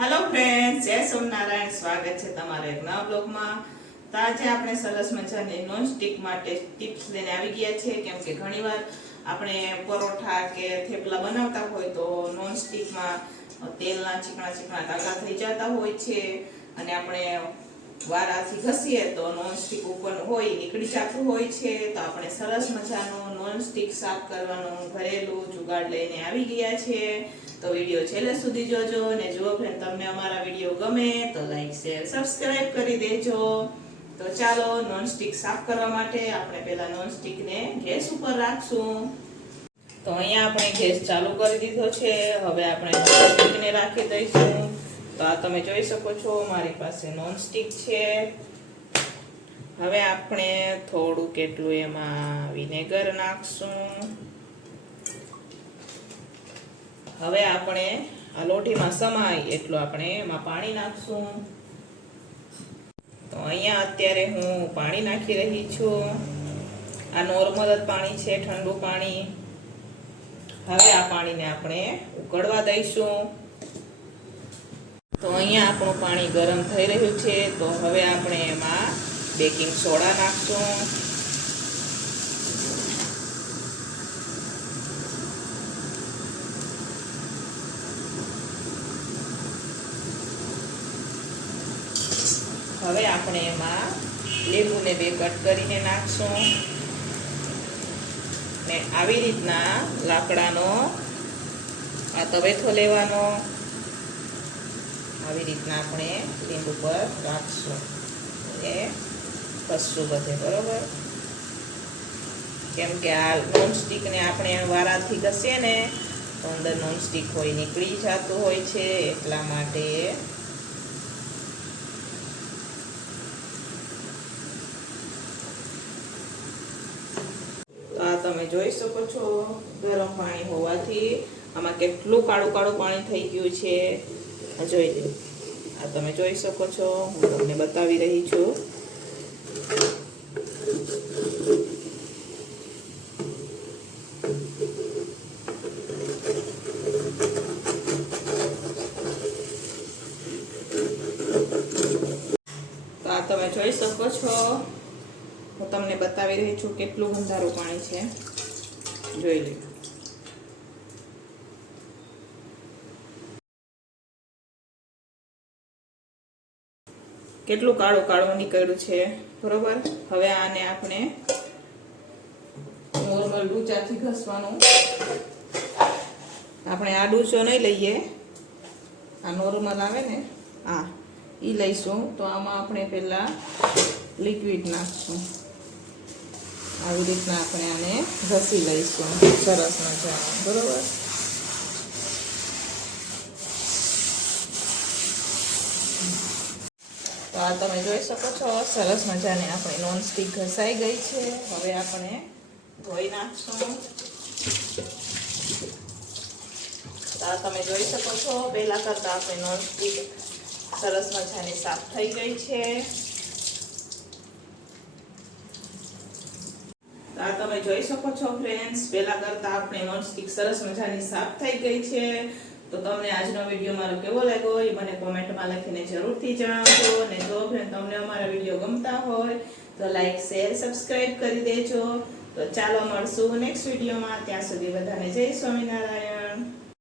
Hello friends જય સોમનારાયણ. સ્વાગત છે તમારા એક નવા બ્લોગમાં. તો આજે આપણે સરસ મજાની નોન સ્ટિક માટે ટિપ્સ લઈને આવી ગયા છે. કેમ કે ઘણીવાર આપણે પરોઠા કે થેપલા બનાવતા હોય તો નોન સ્ટિકમાં તેલના ચીકણા ચીકણા ડાઘા થઈ જતા હોય છે. અને આપણે વારાથી ઘસીએ તો નોન સ્ટિક ઉપર હોય, નીકળી જતું હોય છે. તો આપણે સરસ મજાનું નોન સ્ટિક સાફ કરવાનું ઘરેલું જુગાડ લઈને આવી ગયા છે. તો વીડિયો છેલ્લે સુધી જોજો અને જો ફ્રેન્ડ તમને અમારા વીડિયો ગમે તો લાઈક શેર સબસ્ક્રાઇબ કરી દેજો. તો ચાલો નોનસ્ટિક સાફ કરવા માટે આપણે પહેલા નોન સ્ટિકને ગેસ ઉપર રાખશું. તો અહીંયા આપણે ગેસ ચાલુ કરી દીધો છે. હવે આપણે નોન સ્ટિકને રાખી દઈશું. તો આ તમે જોઈ શકો છો, મારી પાસે નોનસ્ટિક છે. હવે આપણે થોડું કેટલું એમાં વિનેગર નાખશું. હવે આપણે આ લોટીમાં સમાય એટલું આપણે એમાં પાણી નાખશું. તો અહીંયા અત્યારે હું પાણી નાખી રહી છું. આ નોર્મલ જ પાણી છે, ઠંડુ પાણી. હવે આ પાણીને આપણે ઉકળવા દઈશું. તો અહીંયા આપણું પાણી ગરમ થઈ રહ્યું છે. તો હવે આપણે એમાં બેકિંગ સોડા નાખશું. હવે આપણે એમાં લીંબુને બે કટ કરીને નાખશું. ને આવી રીતના લાકડાનો આ તવેથો લેવાનો. આવી રીતના આપણે લીંબુ પર રાખશું. એ કશું બધે, બરોબર? કેમ કે આ નોનસ્ટિકને આપણે વારાથી ઘસીએ ને તો અંદર નોનસ્ટિક હોય, નીકળી જતું હોય છે એટલા માટે તો આ જોઈ શકો છો, ગરમ પાણી હોવાથી આમાં કેટલું કાળું કાળું પાણી થઈ ગયું છે. આ જોઈ લો. આ તમે જોઈ શકો છો, હું તમને બતાવી રહી છું. તમે જોઈ શકો છો. હું તમને બતાવી રહી છું કેટલું ગંધારું પાણી છે. જોઈ લઈએ કેટલું કાળું કાળું નીકળ્યું છે, બરોબર? હવે આને આપણે નોર્મલ ડૂચાથી ઘસવાનું. આપણે આ ડૂચો નહીં લઈએ. આ નોર્મલ આવે ને? આ એ લઈશું. તો આમાં આપણે પહેલાં લિક્વિડ નાખશું. આવી રીતના આપણે આને ઘસી લઈશું. સરસ મજાનું. બરોબર? તો આ તમે જોઈ શકો છો, સરસ મજાની આપણી નોન સ્ટિક ઘસાઈ ગઈ છે. હવે આપણે ધોઈ નાખશું. આ તમે જોઈ શકો છો, પહેલા કરતાં આપણી નોન સ્ટિક સરસ મજાની સાફ થઈ ગઈ છે. આ તમે જોઈ શકો છો ફ્રેન્ડ્સ પેલા કરતાં આપણે નોનસ્ટિક સરસ મજાની સાફ થઈ ગઈ છે. તો તમને આજનો વીડિયો મારો કેવો લાગ્યો એ મને કોમેન્ટમાં લખીને જરૂરથી જણાવજો. અને જો ફ્રેન્ડ તમને અમારા વીડિયો ગમતા હોય, તો લાઈક શેર સબસ્ક્રાઇબ કરી દેજો. તો ચાલો મળશું નેક્સ્ટ વિડીયોમાં. ત્યાં સુધી બધાને જય સ્વામિનારાયણ.